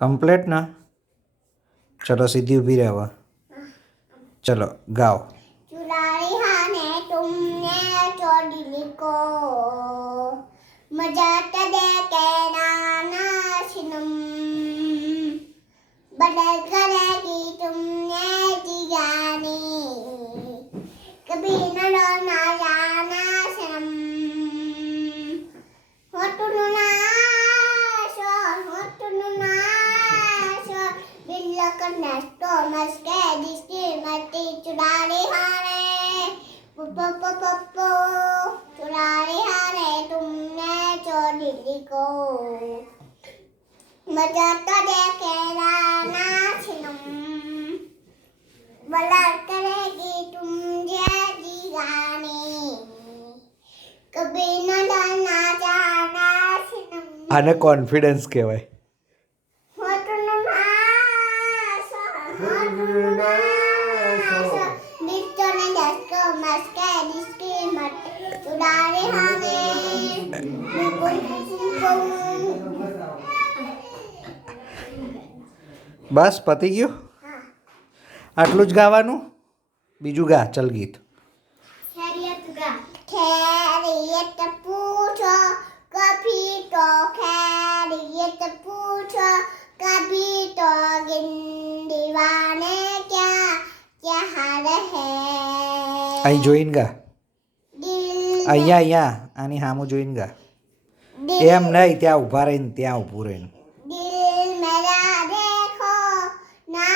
Complete ના? ચલો સીધી ઊભી રહેવા. चलो गाओ. चुराई हाने तुमने चोरी को मजाक दे के नाना सिनम बदल करेगी तुमने जिगानी कभी न रोना जाना सनम हो तुनु नाशो बिल्लो करना तो मस्के दिस्ती मती चुराई हाने पप्पो चुराई हाने तुमने चोरी को मजाक देखे ना छिनम बलर करेगी तुम जैसी गानी कभी न डरना जाना छिनम આને કોન્ફિડન્સ કહેવાય. બસ પતી ગયું? આટલું જ ગાવાનું? બીજું ગા ચલ ગીત. खैरियत पूछो कभी तो खैरियत पूछो कभी तो गिन दीवाने क्या क्या हाल है અહીં જોઈને ગા. दिल અહીંયા આની સામું જોઈને ગા. એમ નહીં, ત્યાં ઊભા રહીને ત્યાં ઊભું રહીને. दिल मेरा देखो ना